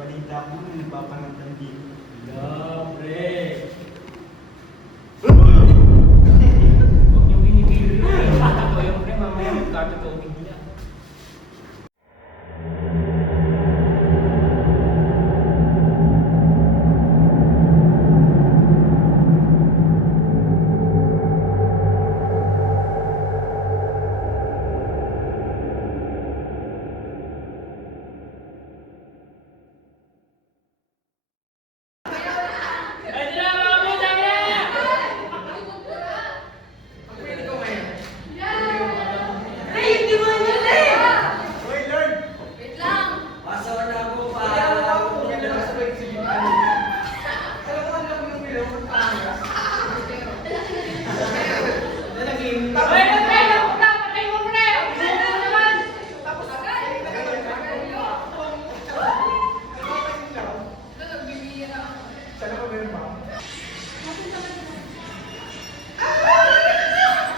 Balita ko na nagpapanag ng dito. Pre. Huwag niyo binibiro yun. Ito yung pre, mamaya magkatotoo niya.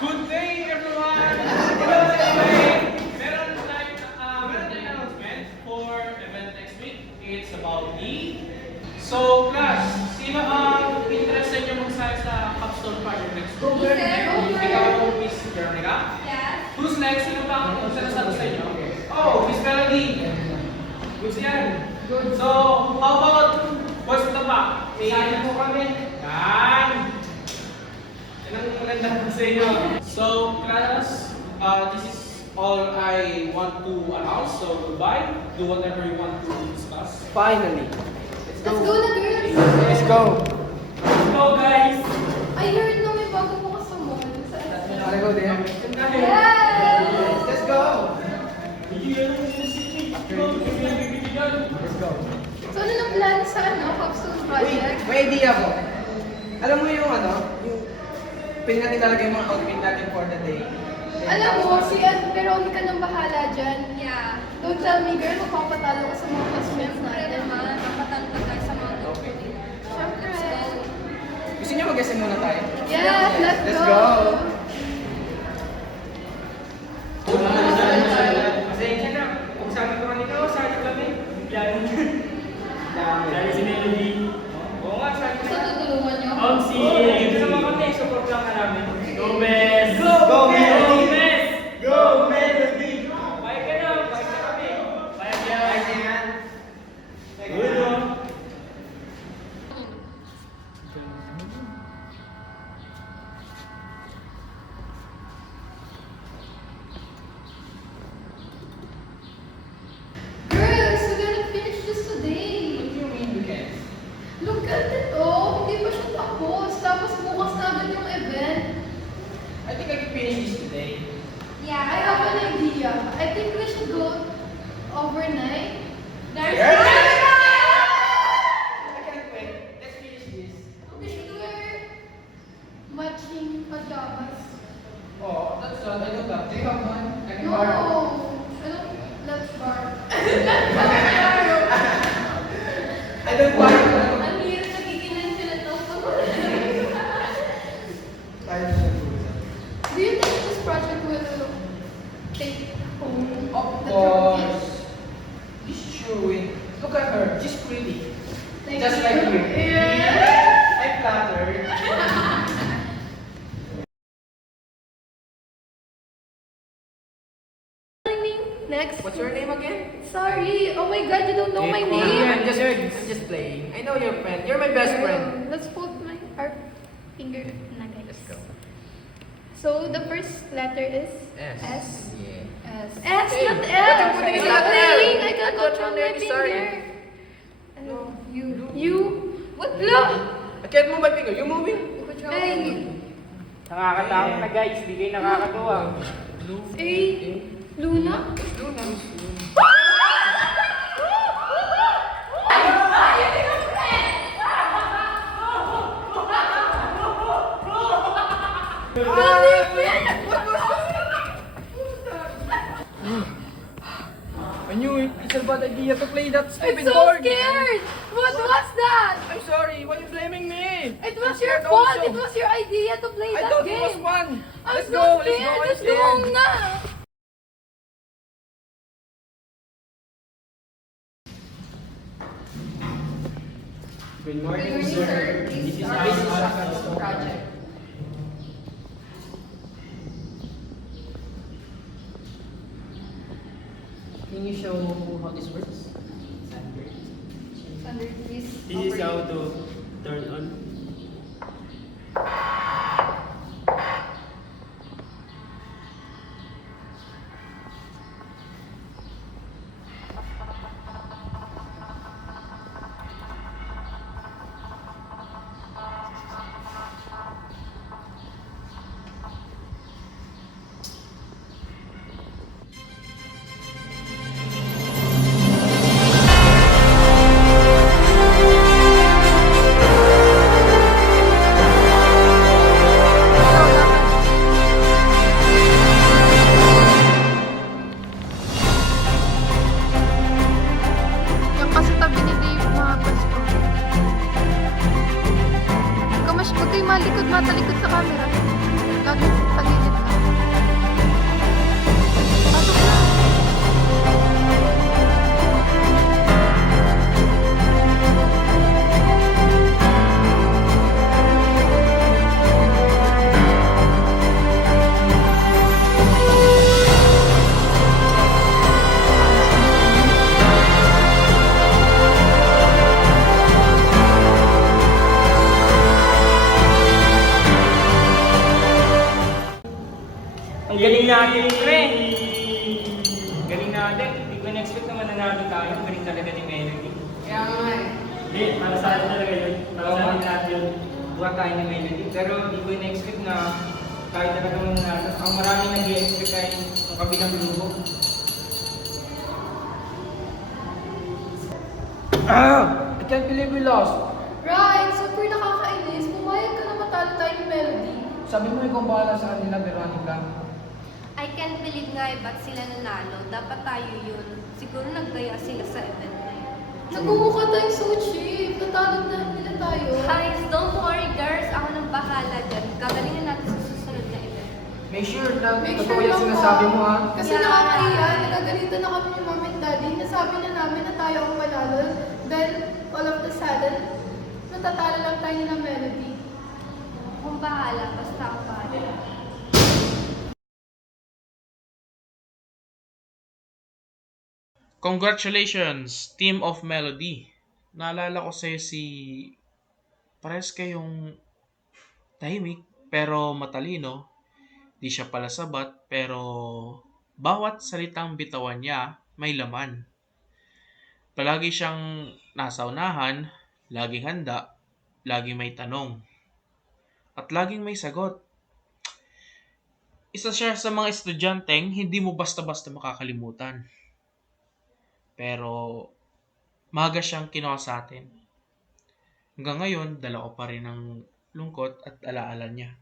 Good day, everyone! Meron tayong announcement for event next week. It's about me. So, class, sino ang interest sa inyo magsaya sa capstone party next week? Ikaw, Miss Veronica? Yes. Who's next? Sino ba ang sinasabi sa inyo? Oh, Miss Melody. Good yan. So, how about boys at the back? May po kami. Yan. Yan ang maganda sa inyo. So, class, this is all I want to announce. So, goodbye. Do whatever you want to discuss. Finally. Let's go na, girls! Let's go. Let's go, guys. I heard na may bago bukas sa mall. Let's go din. Yes! Let's go. Let's go. So, ano ng plan sa capstone project? May idea ko. Alam mo yung yung pin natin lalagay yung mga outfit natin for the day. Alam mo, si Veronica nang bahala dyan. Yeah. Don't tell me, girl, magpapatalo ka sa mga classmates natin. Napatalo ka tayo sa mga Okay. Siyempre. Gusto niyo mag-guessing muna tayo? Yes, let's Let's go! Pasensya na. Kung sabi ko kanina, sabi kami. Yan. Sabi si Melody. Oo nga, sabi ko Gusto na. tutulungan niyo? Dito naman kami. Support lang ka namin. Gomez! Go, Melody! Gomez! Go, Melody! Bye ka na. Bye ka kami. Bye yan. Good, no? Girls, we're gonna finish this today. What do you mean we can? Look at it, oh. Hindi pa siya tapos. Tapos bukas na agad yung event. I think I can finish this today. Yeah, I have an idea. I think we should go overnight. There's Yeah. I can't wait. Let's finish this. We should wear matching pajamas. Oh, that's not. I don't have. Do you have one? I can No, borrow. I don't. Let's bar. I don't borrow. Ang hirap nagigilan sila to. Tayo na siya. Do you think this project will take home Of the course. trophy? This showing. Look at her. She's pretty. Thank Just like you. Yeah. I'm flattered. Next. What's your name again? Sorry. Oh my God, you don't know my I'm name. just playing. I know your friend. You're my best friend. Let's hold our finger na guys. Let's go. So the first letter is S. Yeah. S. S, Hey, not what L. you're putting in Stop the L? playing. I I got thought control you're my really sorry. finger. No. You. What? Look. I can't move my finger. You moving? Hey. Nakakatakot na guys. Di kayo nakakatuwa. A. Luna. Luna. I knew it. It's a bad idea to play that I'm stupid so board. scared. What was that? I'm sorry. Why are you blaming me? It was I'm your scared fault. also. It was your idea to play I that thought game. it was fun. I'm Let's so go. Let's scared. go. I'm Let's go home scared. na. Good Good morning, sir. Please This is start our the project. Can you show how this works? Thunder, please. This is how operate. to turn on. Yung ka sa tabi ni Dave, mga Pasko. Kamash ko kayo malikod, matalikod sa camera. Lagi tagilid ka. Pasok na. Ang galing natin, pre! Galing natin. Hindi ko na-expect na mananalo tayo. Ang galing talaga ni Melody. Kaya nga eh. Hindi, para sa atin talaga yun. Para sa atin lahat yun. Buhat tayo ni Melody. Pero hindi ko na-expect na tayo talaga mananalo. Ang maraming nag-i-expect ay ang kabilang grupo. I can't believe we lost. Right, super nakakainis. Pumayag ka na matalo tayo ni Melody. Sabi mo ikaw bahala sa kanila, Veronica. I can't believe nga ba't sila nanalo. Dapat tayo yun. Siguro nagdaya sila sa event na yun. Nagmumukha tayong so cheap. Natalo na nila tayo. Guys, don't worry girls. Ako nang bahala dyan. Gagalingan natin sa susunod na event. Make sure na Make totoo sure yung lang sinasabi ha. mo ha. Kasi Yeah. nakakaiya. Nagagalitan na kami ni Mom and Daddy. Nasabi na namin na tayo ang panalo. Then, all of the sudden, natatalo lang tayo ni Melody. Kung bahala, basta ako bahala. Congratulations, Team of Melody. Naalala ko sa'yo parehas kayong tahimik pero matalino. Di siya pala sabat pero bawat salitang bitawan niya may laman. Palagi siyang nasa unahan, laging handa, laging may tanong, at laging may sagot. Isa siya sa mga estudyanteng hindi mo basta-basta makakalimutan. Pero maaga siyang kinuha sa atin. Hanggang ngayon, dala ko pa rin ang lungkot at alaala niya.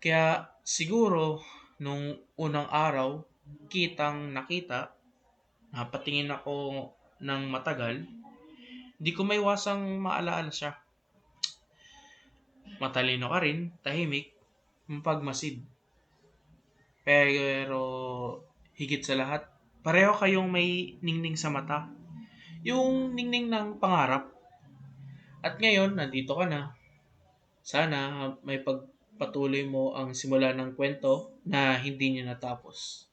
Kaya siguro, nung unang araw, kitang nakita, napatingin ako ng matagal, di ko maiwasang maalaala siya. Matalino ka rin, tahimik, mapagmasid. Pero higit sa lahat, pareho kayong may ningning sa mata. Yung ningning ng pangarap. At ngayon, nandito ka na. Sana may pagpatuloy mo ang simula ng kwento na hindi niya natapos.